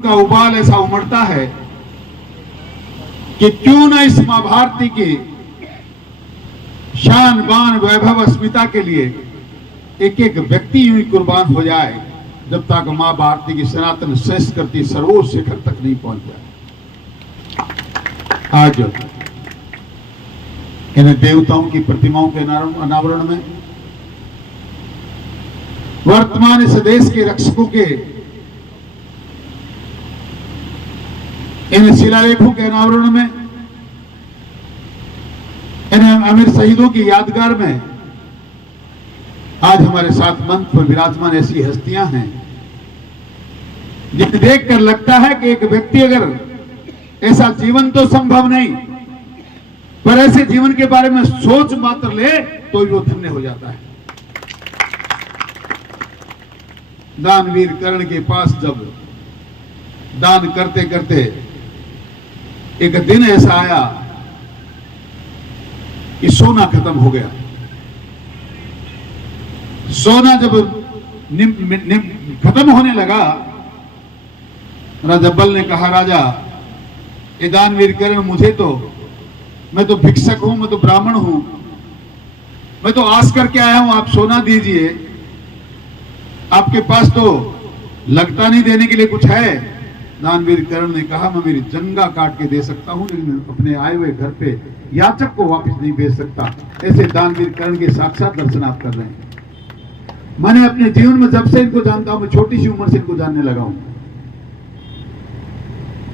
का उबाल ऐसा उमड़ता है कि क्यों न इस मां भारती की शान बान वैभव अस्मिता के लिए एक एक व्यक्ति यूं ही कुर्बान हो जाए जब तक मां भारती की सनातन श्रेष्ठ करती सर्वोच्च शिखर तक नहीं पहुंच जाए। आज इन देवताओं की प्रतिमाओं के अनावरण में वर्तमान इस देश के रक्षकों के इन शिलालेखों के अनावरण में इन अमीर शहीदों की यादगार में आज हमारे साथ मंच पर विराजमान ऐसी हस्तियां हैं जिन्हें देखकर लगता है कि एक व्यक्ति अगर ऐसा जीवन तो संभव नहीं पर ऐसे जीवन के बारे में सोच मात्र ले तो वो धन्य हो जाता है। दानवीर कर्ण के पास जब दान करते करते एक दिन ऐसा आया कि सोना खत्म हो गया। सोना जब खत्म होने लगा, राजा बल ने कहा, राजा ये दानवीर कर्ण मुझे तो, मैं तो भिक्षक हूं, मैं तो ब्राह्मण हूं, मैं तो आस करके आया हूं, आप सोना दीजिए, आपके पास तो लगता नहीं देने के लिए कुछ है। दानवीर कर्ण ने कहा, मैं मेरी जंगा काट के दे सकता हूं लेकिन अपने आए हुए घर पे याचक को वापस नहीं भेज सकता। ऐसे दानवीर कर्ण के साक्षात दर्शन आप कर रहे हैं। मैंने अपने जीवन में जब से इनको जानता हूं, मैं छोटी सी उम्र से इनको जानने लगा हूं।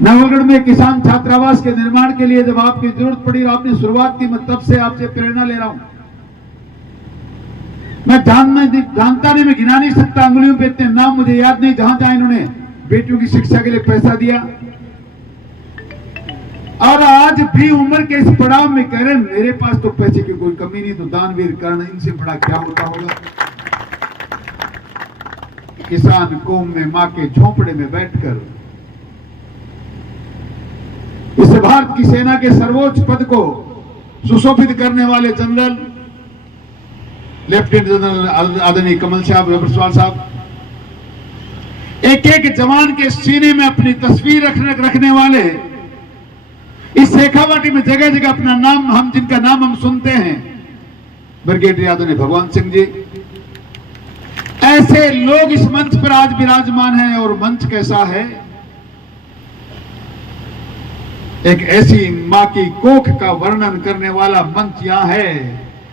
नवगढ़ में किसान छात्रावास के निर्माण के लिए जब आपकी जरूरत पड़ी और आपने शुरुआत की, मैं तब से आपसे प्रेरणा ले रहा हूं। मैं जानता नहीं, मैं गिना नहीं सकता अंगुलियों पे इतने नाम मुझे याद नहीं जहां जहां इन्होंने बेटियों की शिक्षा के लिए पैसा दिया। और आज भी उम्र के इस पड़ाव में कह रहे मेरे पास तो पैसे की कोई कमी नहीं, तो दानवीर कर्ण इनसे बड़ा क्या होता होगा। किसान कौम में मां के झोंपड़े में बैठकर इस भारत की सेना के सर्वोच्च पद को सुशोभित करने वाले जनरल लेफ्टिनेंट जनरल आदरणीय कमल साहब साहब, एक एक जवान के सीने में अपनी तस्वीर रखने वाले, इस शेखावाटी में जगह जगह अपना नाम, हम जिनका नाम हम सुनते हैं, ब्रिगेडियर आदरणीय भगवान सिंह जी, ऐसे लोग इस मंच पर आज विराजमान हैं। और मंच कैसा है, एक ऐसी मां की कोख का वर्णन करने वाला मंच यहां है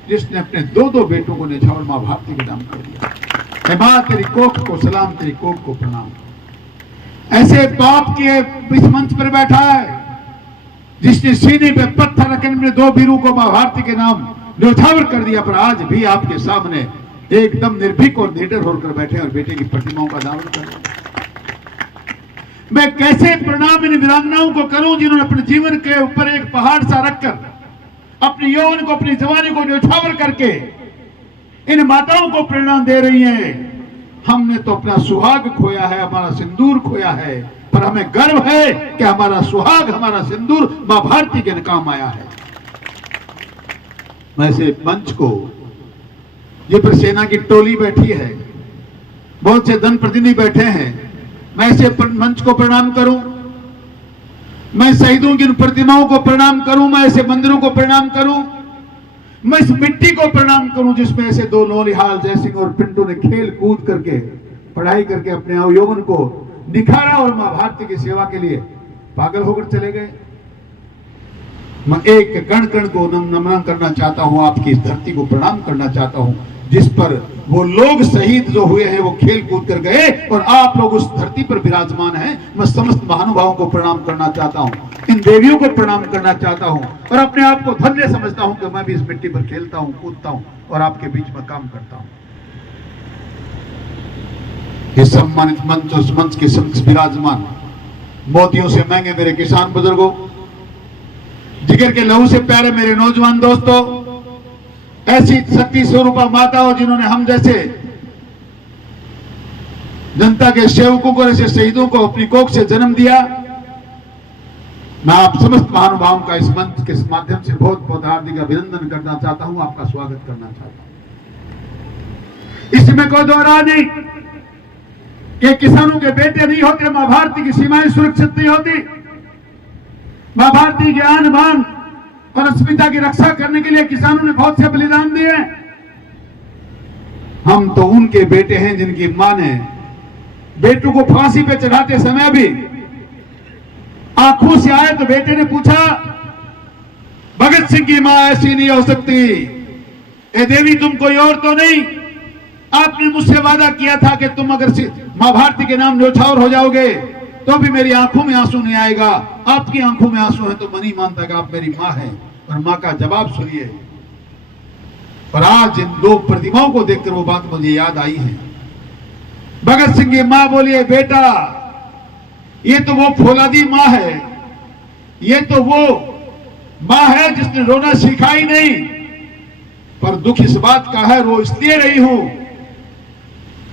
जिसने अपने दो दो बेटों को न्यौछावर मां भारती के नाम कर दिया। मां तेरी कोख को सलाम, तेरी कोख को प्रणाम। ऐसे बाप के इस मंच पर बैठा है जिसने सीने पे पत्थर रखने में दो वीरों को मां भारती के नाम न्यौछावर कर दिया, पर आज भी आपके सामने एकदम निर्भीक और निडर होकर बैठे और बेटे की प्रतिमाओं का दावन कर रहे हैं। मैं कैसे प्रणाम इन वीरांगनाओं को करूं जिन्होंने अपने जीवन के ऊपर एक पहाड़ सा रखकर अपनी यौवन को, अपनी जवानी को न्यौछावर करके इन माताओं को प्रेरणा दे रही हैं। हमने तो अपना सुहाग खोया है, हमारा सिंदूर खोया है, पर हमें गर्व है कि हमारा सुहाग, हमारा सिंदूर मां भारती के काम आया है। वैसे मंच को ये पर सेना की टोली बैठी है, बहुत से जनप्रतिनिधि बैठे हैं, मैं ऐसे मंच को प्रणाम करूं, मैं शहीदों की प्रतिमाओं को प्रणाम करूं, मैं ऐसे मंदिरों को प्रणाम करूं, मैं इस मिट्टी को प्रणाम करूं जिसमें ऐसे दो नौनिहाल जयसिंह और पिंटू ने खेल कूद करके, पढ़ाई करके अपने यौवन को निखारा और मां भारती की सेवा के लिए पागल होकर चले गए। मैं एक कण कण को नमन करना चाहता हूं, आपकी इस धरती को प्रणाम करना चाहता हूं जिस पर वो लोग शहीद जो हुए हैं वो खेल कूद कर गए और आप लोग उस धरती पर विराजमान हैं। मैं समस्त महानुभावों को प्रणाम करना चाहता हूं, इन देवियों को प्रणाम करना चाहता हूं और अपने आप को धन्य समझता हूं कि मैं भी इस मिट्टी पर खेलता हूं, कूदता हूं और आपके बीच में काम करता हूं। ये सम्मानित मंच, उस मंच के समक्ष विराजमान मोतियों से महंगे मेरे किसान बुजुर्गों, जिगर के लहू से प्यारे मेरे नौजवान दोस्तों, ऐसी शक्ति स्वरूपा माताओं जिन्होंने हम जैसे जनता के सेवकों को, ऐसे शहीदों को अपनी कोख से जन्म दिया, मैं आप समस्त महानुभावों का इस मंच के माध्यम से बहुत बहुत हार्दिक अभिनंदन करना चाहता हूं, आपका स्वागत करना चाहता हूं। इसमें कोई दो राह नहीं, कि किसानों के बेटे नहीं होते, मां भारती की सीमाएं सुरक्षित नहीं होती। मां भारती के आन बान और अस्मिता की रक्षा करने के लिए किसानों ने बहुत से बलिदान दिए। हम तो उनके बेटे हैं जिनकी मां ने बेटों को फांसी पे चढ़ाते समय भी आंखों से आए तो बेटे ने पूछा, भगत सिंह की मां ऐसी नहीं हो सकती, ए देवी तुम कोई और तो नहीं, आपने मुझसे वादा किया था कि तुम अगर मां भारती के नाम न्यौछावर हो जाओगे तो भी मेरी आंखों में आंसू नहीं आएगा। आपकी आंखों में आंसू है तो मैं नहीं मानता कि आप मेरी मां हैं। और मां का जवाब सुनिए। और आज इन दो प्रतिमाओं को देखकर वो बात मुझे याद आई है। भगत सिंह की मां बोली, बेटा ये तो वो फौलादी मां है, ये तो वो मां है जिसने रोना सीखा ही नहीं। पर दुख इस बात का है, रो इसलिए रही हूं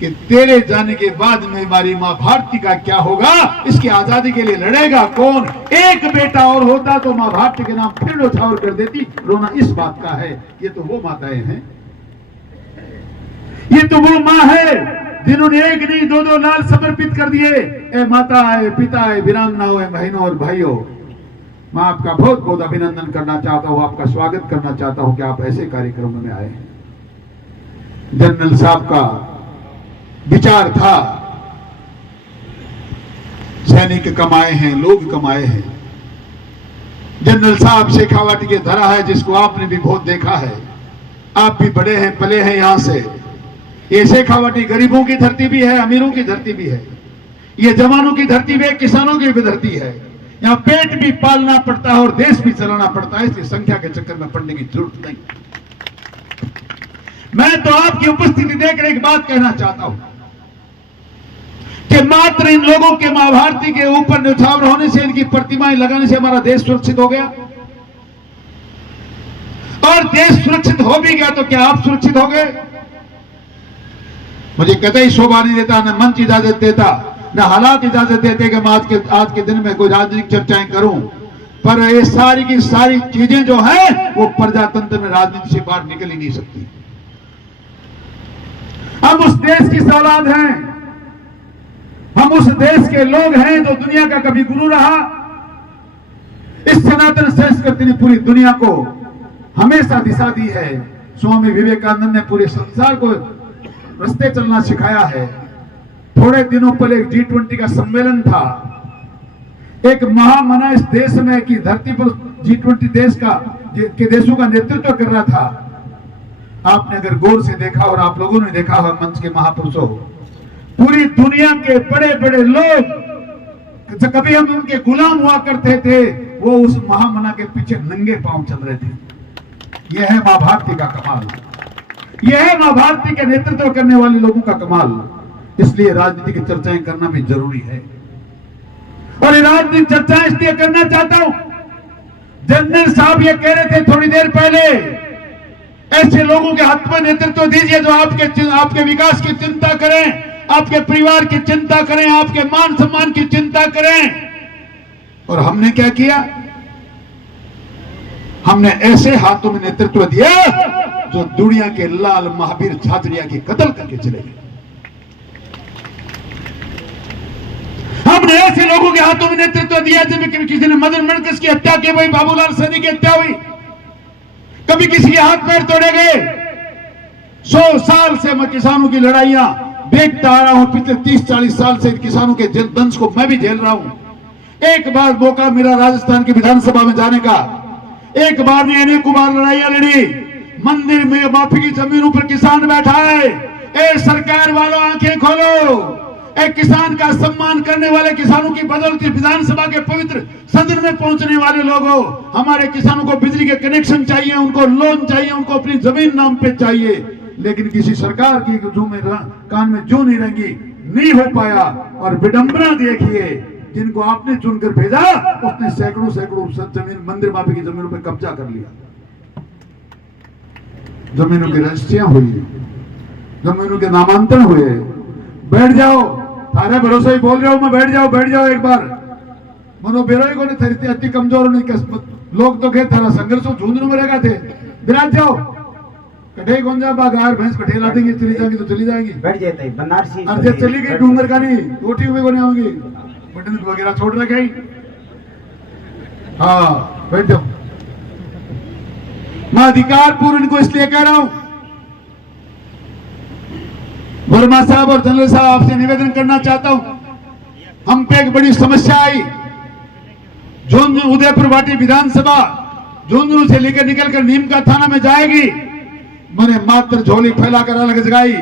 कि तेरे जाने के बाद में हमारी मां भारती का क्या होगा, इसकी आजादी के लिए लड़ेगा कौन। एक बेटा और होता तो मां भारती के नाम फिर न्यौछावर कर देती। रोना इस बात का है। ये तो वो माताएं हैं, ये तो वो मां है जिन्होंने एक नहीं दो दो लाल समर्पित कर दिए। ए माता है, पिता है, वीरांगनाओं है, बहनों और भाइयों, मैं आपका बहुत बहुत अभिनंदन करना चाहता हूं, आपका स्वागत करना चाहता हूं कि आप ऐसे कार्यक्रमों में आए हैं। जनरल साहब का विचार था, सैनिक कमाए हैं, लोग कमाए हैं। जनरल साहब शेखावाटी की धरा है जिसको आपने भी बहुत देखा है। आप भी बड़े हैं, पले हैं यहां से। ये शेखावाटी गरीबों की धरती भी है, अमीरों की धरती भी है। ये जवानों की धरती भी है, किसानों की भी धरती है। यहाँ पेट भी पालना पड़ता है और देश भी चलाना पड़ता है, इसलिए संख्या के चक्कर में पड़ने की जरूरत नहीं। मैं तो आपकी उपस्थिति देखकर एक बात कहना चाहता हूं कि मात्र इन लोगों के मां भारती के ऊपर न्यौछावर होने से, इनकी प्रतिमाएं लगाने से हमारा देश सुरक्षित हो गया। और देश सुरक्षित हो भी गया तो क्या आप सुरक्षित हो गए? मुझे कतई शोभा नहीं देता, न मंच इजाजत देता, न हालात इजाजत देते कि मैं आज के दिन में कोई राजनीतिक चर्चाएं करूं। पर ये सारी की सारी चीजें जो हैं वो प्रजातंत्र में राजनीति से बाहर निकल ही नहीं सकती। हम उस देश की औलाद हैं, हम उस देश के लोग हैं जो दुनिया का कभी गुरु रहा। इस सनातन संस्कृति ने पूरी दुनिया को हमेशा दिशा दी है। स्वामी विवेकानंद ने पूरे संसार को रास्ते चलना सिखाया है। थोड़े दिनों पहले एक G20 का सम्मेलन था। एक महामना इस देश में की धरती पर G20 देशों का नेतृत्व कर रहा था। आपने अगर गौर से देखा और आप लोगों ने देखा हो मंच के महापुरुषों, पूरी दुनिया के बड़े बड़े लोग जो कभी हम उनके गुलाम हुआ करते थे, वो उस महामना के पीछे नंगे पांव चल रहे थे। यह है मां भारती का कमाल, यह है मां भारती के नेतृत्व करने वाले लोगों का कमाल। इसलिए राजनीति की चर्चाएं करना भी जरूरी है। और ये राजनीतिक चर्चाएं इसलिए करना चाहता हूं, जनरल साहब ये कह रहे थे थोड़ी देर पहले, ऐसे लोगों के हाथ में नेतृत्व दीजिए जो आपके विकास की चिंता करें, आपके परिवार की चिंता करें, आपके मान सम्मान की चिंता करें। और हमने क्या किया? हमने ऐसे हाथों में नेतृत्व दिया जो दुनिया के लाल महावीर झाझड़िया की कत्ल करके चले गए। हमने ऐसे लोगों के हाथों में नेतृत्व दिया जिनमें किसी ने मदन मणकस की हत्या की हुई, बाबूलाल सैनी की हत्या हुई, कभी किसी के हाथ पैर तोड़े गए। 100 साल से मैं किसानों की लड़ाइयां देखता आ रहा हूं। पिछले 30-40 साल से किसानों के दंश को मैं भी झेल रहा हूं। एक बार मौका मिला राजस्थान की विधानसभा में जाने का, एक बार ने अनेक बार लड़ाइयां लड़ी। मंदिर में माफी की जमीनों पर किसान बैठा है। ए सरकार वालों आंखें खोलो। एक किसान का सम्मान करने वाले, किसानों की बदौलत विधानसभा के पवित्र सदन में पहुंचने वाले लोगों, हमारे किसानों को बिजली के कनेक्शन चाहिए, उनको लोन चाहिए, उनको अपनी जमीन नाम पे चाहिए। लेकिन किसी सरकार की कान में जो नहीं रंगी, नहीं हो पाया। और विडंबना देखिए, जिनको आपने चुनकर भेजा उसने सैकड़ों जमीन, मंदिर माफी की जमीनों पर कब्जा कर लिया। जमीनों की रजिस्ट्रियां हुई, जमीनों के नामांतरण हुए। बैठ जाओ, थारे भरोसे ही बोल रहे हो मैं, बैठ जाओ एक बार। मनो बेरोई को नहीं थी, अति कमजोर नहीं, लोग तो कहे थारा संघर्ष झुंझुन में रहेगा थे, विराज जाओ। कटे कौन जा बागार भैंस कटे ला देंगे, चली जाएंगी तो चली जाएंगी, बैठ जाते बनारसी अर्जे चली गई डूंगर का नहीं रोटी हुए को नहीं होंगी, बटन वगैरह छोड़ रखे। हाँ बैठ जाओ। मैं अधिकार पूर्ण इनको इसलिए कह रहा हूं, वर्मा साहब और जनरल साहब आपसे निवेदन करना चाहता हूं, हम पे एक बड़ी समस्या आई। झुंझुनू उदयपुर वाटी विधानसभा झुंझुनू से लेकर निकलकर नीम का थाना में जाएगी। मैंने मात्र झोली फैलाकर अलग जगाई,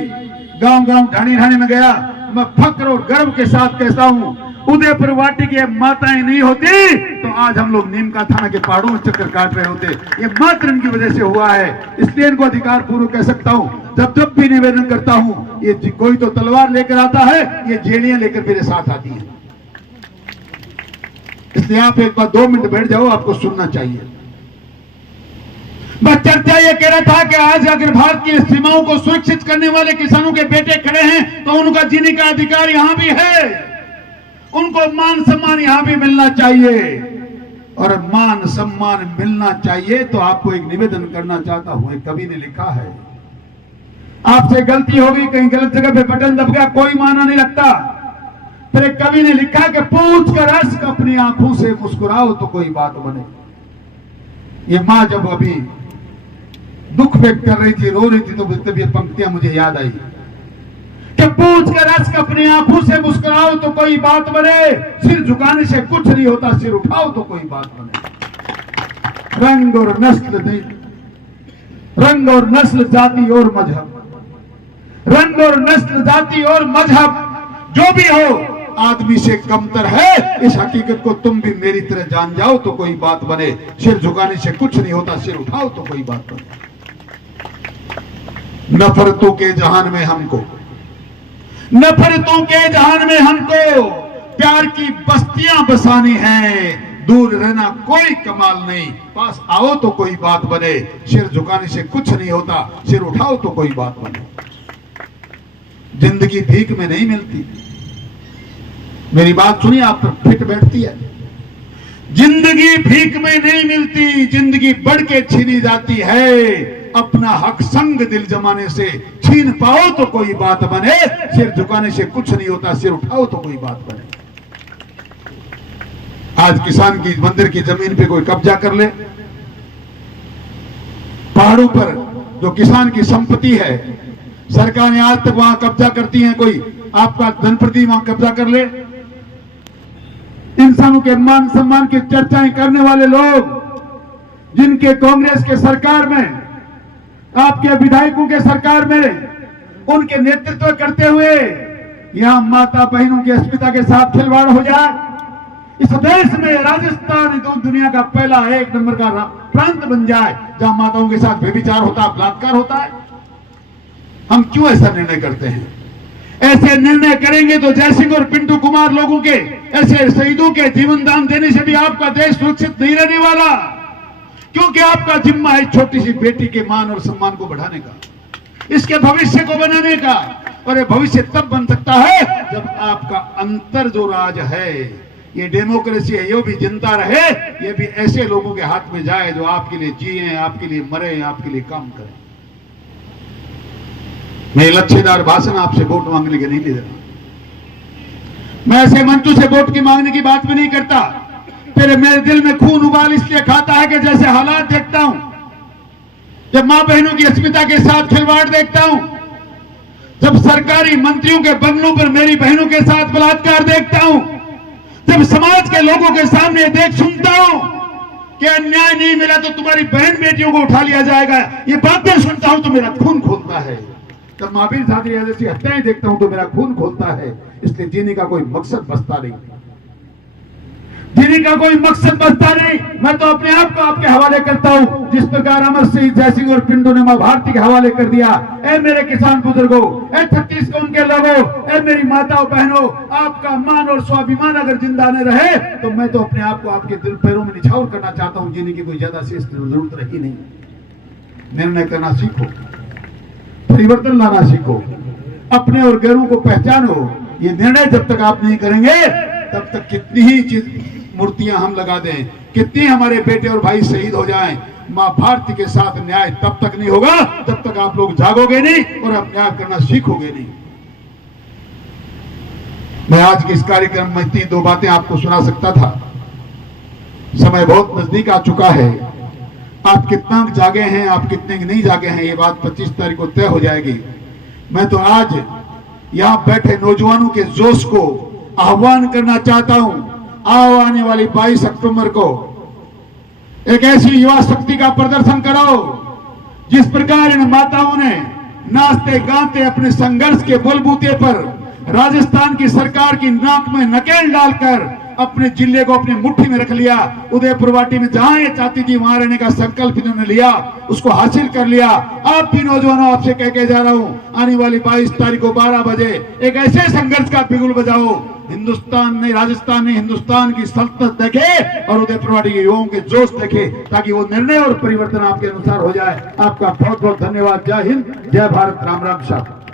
गांव गांव ढाणी ढाणी में गया। मैं फक्र और गर्व के साथ कहता हूं, उदयपुर वाटी की माताएं नहीं होती तो आज हम लोग नीम का थाना के पहाड़ों में चक्कर काट रहे होते। ये मात्र इनकी वजह से हुआ है, इसलिए इनको अधिकार पूर्वक कह सकता हूं। जब भी निवेदन करता हूं, ये कोई तो तलवार लेकर आता है, ये जेड़ियां लेकर मेरे साथ आती हैं। इसलिए आप एक बार 2 मिनट बैठ जाओ, आपको सुनना चाहिए। बस चर्चा ये कह रहा था कि आज अगर भारत की सीमाओं को सुरक्षित करने वाले किसानों के बेटे खड़े हैं तो उनका जीने का अधिकार यहां भी है, उनको मान सम्मान यहां भी मिलना चाहिए। और मान सम्मान मिलना चाहिए तो आपको एक निवेदन करना चाहता हूं। एक कवि ने लिखा है, आपसे गलती होगी, कहीं गलत जगह पे बटन दब गया, कोई माना नहीं लगता। फिर एक कवि ने लिखा कि पूछ कर अश्क अपनी आंखों से मुस्कुराओ तो कोई बात बने। ये मां जब अभी दुख व्यक्त कर रही थी, रो रही थी, तो तब ये पंक्तियां मुझे याद आई कि पूछ कर अश्क अपनी आंखों से मुस्कुराओ तो कोई बात बने, सिर झुकाने से कुछ नहीं होता, सिर उठाओ तो कोई बात बने। रंग और नस्ल नहीं, रंग और नस्ल, जाति और मजहब, रंग और नस्ल, जाति और मजहब जो भी हो आदमी से कमतर है, इस हकीकत को तुम भी मेरी तरह जान जाओ तो कोई बात बने। सिर झुकाने से कुछ नहीं होता, सिर उठाओ तो कोई बात बने। नफरतों के जहान में हमको, नफरतों के जहान में हमको प्यार की बस्तियां बसानी हैं। दूर रहना कोई कमाल नहीं, पास आओ तो कोई बात बने। सिर झुकाने से कुछ नहीं होता, सिर उठाओ तो कोई बात बने। जिंदगी भीख में नहीं मिलती, मेरी बात सुनिए, आप पर फिट बैठती है। जिंदगी भीख में नहीं मिलती, जिंदगी बढ़ के छीनी जाती है। अपना हक संग दिल जमाने से छीन पाओ तो कोई बात बने। सिर झुकाने से कुछ नहीं होता, सिर उठाओ तो कोई बात बने। आज किसान की मंदिर की जमीन पे कोई कब्जा कर ले, पहाड़ों पर जो किसान की संपत्ति है, सरकारें आज तक वहां कब्जा करती हैं, कोई आपका जनप्रतिनिधि वहां कब्जा कर ले। इंसानों के मान सम्मान की चर्चाएं करने वाले लोग, जिनके कांग्रेस के सरकार में, आपके विधायकों के सरकार में उनके नेतृत्व करते हुए यहां माता बहनों की अस्मिता के साथ खिलवाड़ हो जाए। इस देश में राजस्थान दुनिया का पहला 1 नंबर का प्रांत बन जाए जहां माताओं के साथ व्यभिचार होता है, बलात्कार होता है। हम क्यों ऐसा निर्णय करते हैं? ऐसे निर्णय करेंगे तो जयसिंह और पिंटू कुमार लोगों के, ऐसे शहीदों के जीवन दान देने से भी आपका देश सुरक्षित नहीं रहने वाला, क्योंकि आपका जिम्मा है छोटी सी बेटी के मान और सम्मान को बढ़ाने का, इसके भविष्य को बनाने का। और ये भविष्य तब बन सकता है जब आपका अंतर जो राज है, ये डेमोक्रेसी है, ये भी जिंदा रहे, ये भी ऐसे लोगों के हाथ में जाए जो आपके लिए जिए, आपके लिए मरे, आपके लिए काम करें। मैं लच्छेदार भाषण आपसे वोट मांगने के नहीं ले रहा, मैं ऐसे मंचों से वोट की मांगने की बात भी नहीं करता। फिर मेरे दिल में खून उबाल इसलिए खाता है कि जैसे हालात देखता हूं, जब मां बहनों की अस्मिता के साथ खिलवाड़ देखता हूं, जब सरकारी मंत्रियों के बंगलों पर मेरी बहनों के साथ बलात्कार देखता हूं, जब समाज के लोगों के सामने देख सुनता हूं कि अन्याय नहीं मिला तो तुम्हारी बहन बेटियों को उठा लिया जाएगा, ये बातें सुनता हूं तो मेरा खून खोलता है। जब महावीर साथी जैसी हत्याएं देखता हूं तो मेरा खून खोलता है। इसलिए जीने का कोई मकसद बचता नहीं, जीने का कोई मकसद बचता नहीं। मैं तो अपने आप को आपके हवाले करता हूं, जिस प्रकार अमर सिंह, जयसिंह और पिंटू ने मां भारती के हवाले कर दिया। ए मेरे किसान बुजुर्गों, ए छत्तीसगढ़ के लोगों, ए मेरी माताओं बहनों, आपका मान और स्वाभिमान अगर जिंदा न रहे तो मैं तो अपने आप को आपके दिल पैरों में निछावर करना चाहता हूं। जीने की कोई ज्यादा शेष जरूरत रही नहीं। निर्णय करना सीखो, परिवर्तन लाना सीखो, अपने और गैरों को पहचानो। ये निर्णय जब तक आप नहीं करेंगे तब तक कितनी ही मूर्तियां हम लगा दें, कितनी हमारे बेटे और भाई शहीद हो जाएं, मां भारती के साथ न्याय तब तक नहीं होगा जब तक आप लोग जागोगे नहीं और आप न्याय करना सीखोगे नहीं। मैं आज के इस कार्यक्रम में इतनी दो बातें आपको सुना सकता था, समय बहुत नजदीक आ चुका है। आप कितना जागे हैं, आप कितने नहीं जागे हैं, ये बात 25 तारीख को तय हो जाएगी। मैं तो आज यहां बैठे नौजवानों के जोश को आह्वान करना चाहता हूं। आओ, आने वाली 22 अक्टूबर को एक ऐसी युवा शक्ति का प्रदर्शन करो जिस प्रकार इन माताओं ने नाचते गाते अपने संघर्ष के बलबूते पर राजस्थान की सरकार की नाक में नकेल डालकर अपने जिले को अपनी मुट्ठी में रख लिया। उदयपुर वाटी में जहां ये चाहती थी वहां रहने का संकल्प इन्होंने लिया, उसको हासिल कर लिया। आप भी नौजवानों, आपसे कह के जा रहा हूं, आने वाली 22 तारीख को 12 बजे एक ऐसे संघर्ष का बिगुल बजाओ, हिंदुस्तान नहीं, राजस्थान नहीं, हिंदुस्तान की सल्तनत देखे और उदयपुर वाटी के युवाओं के जोश देखे, ताकि वो निर्णय और परिवर्तन आपके अनुसार हो जाए। आपका बहुत बहुत धन्यवाद। जय हिंद, जय भारत, राम राम साहब।